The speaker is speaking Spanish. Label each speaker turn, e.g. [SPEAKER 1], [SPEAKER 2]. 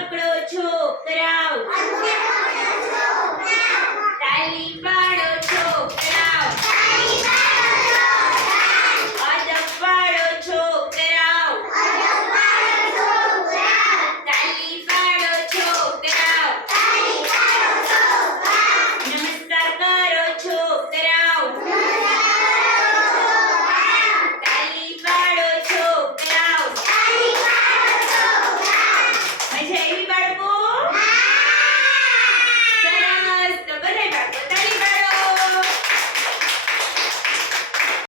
[SPEAKER 1] reprocho, trau.